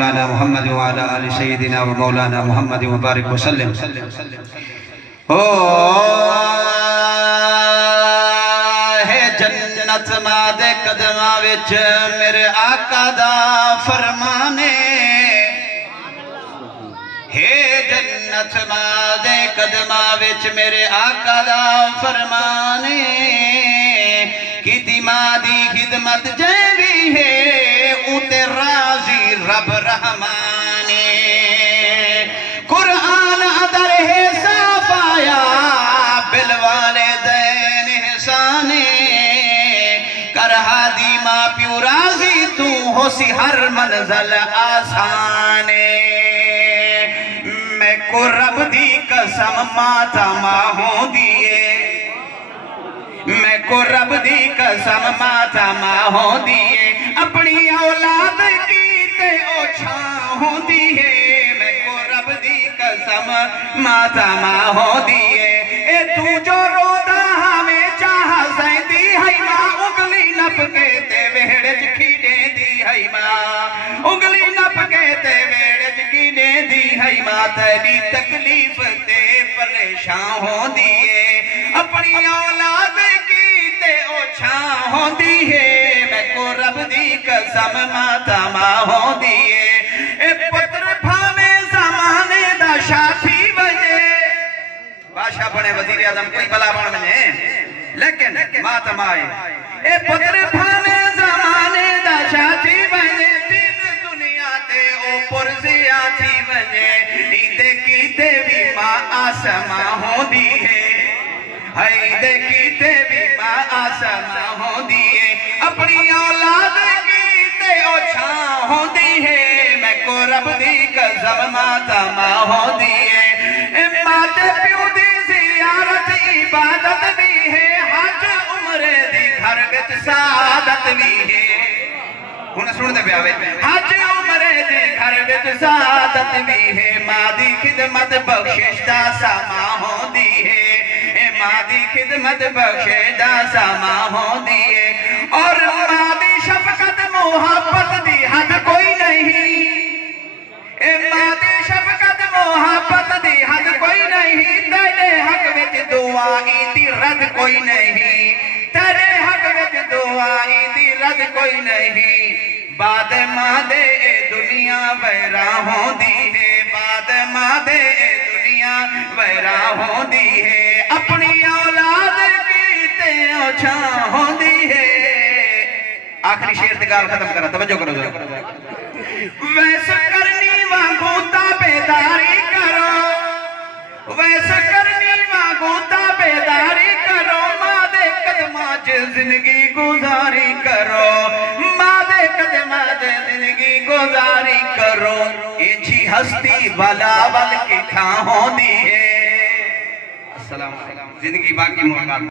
मौलाना मोहम्मद व अला आलि सय्यिदिना व मौलाना मोहम्मद व बारिक वसल्लम। ओ है जन्नत मादे कदमा विच मेरे आका दा फरमाने, हे जन्नत मादे कदमा विच मेरे आका दा फरमाने, की मां दी खिदमत जै भी है उते राजी रब रहमाने। कुरान अदर है साफ आया बिलवाले दैन एहसाने, कर हादी मां प्यू राजी तू होसी हर मंजल आसाने। मैं को रब दी कसम माता मां हो दिए, मैं को रब दी कसम माता मां हो दिए, अपनी औलाद की ते ओछा होंदी है। मैं को रब दी कसम माता मां हो दिए, ए तू जो रोदा हमें चाह सैंदी है मां, उंगली नप के ते वेड़े च खीडे दी है मां, उंगली नप के ते वेड़े च खीडे दी है मां। तेरी तकलीफ ते परेशान होंदी है, अपनी औलाद की ते ओछा होंदी है। मैं को रब दी कसम माता मां होंदी है, ए पुत्र भावे ज़माने दा साथी बने, बादशाह बने वज़ीर आज़म कोई भला बन बने, लेकिन माता मां ए पुत्र भावे ज़माने दा साथी बने, दिन दुनिया ते ओ पुरसिया थी बने, ईदे कीते भी मां आसमां होंदी है, हाय कीते भी मां आसमां होंदी है, अपनी औलाद की ते ओछा होंदी है। मैं को रब दी कसम माता मां होंदी है, ए माते प्यू दी ज़ियारत इबादत भी है, हज उम्रे दी घर विच सादत भी है। हुण सुन दे प्यावे, हज उम्रे दी घर विच सादत भी है। मां दी खिदमत बख्शिश दा समा होंदी है, मां दी खिदमत बख्शे दा समा होंदी है, और मां दी शफकत मोहब्बत दी हद कोई नहीं, ए मां दी शफकत मोहब्बत दी हद कोई नहीं। तेरे हक विच दुआ दी रद कोई नहीं, तेरे हक विच दुआ दी रद कोई नहीं। बाद मां दे ए दुनिया वैरा होंदी है, बाद मां दे ए दुनिया वैरा होंदी है, अपनी औलाद की ते ओछा होंदी है। आखिरी शेर ते गाल खत्म करा, तवज्जो करो। वैसे करनी वांगू ताबेदारी करो, वैसे करनी वांगू ताबेदारी करो, मां दे कदमां च जिंदगी गुजारी करो, मां दे कदमां च जिंदगी गुजारी करो। इंची हस्ती वाला वल की थां होंदी है। अस्सलाम वालेकुम। जिंदगी बाकी मुलाकात।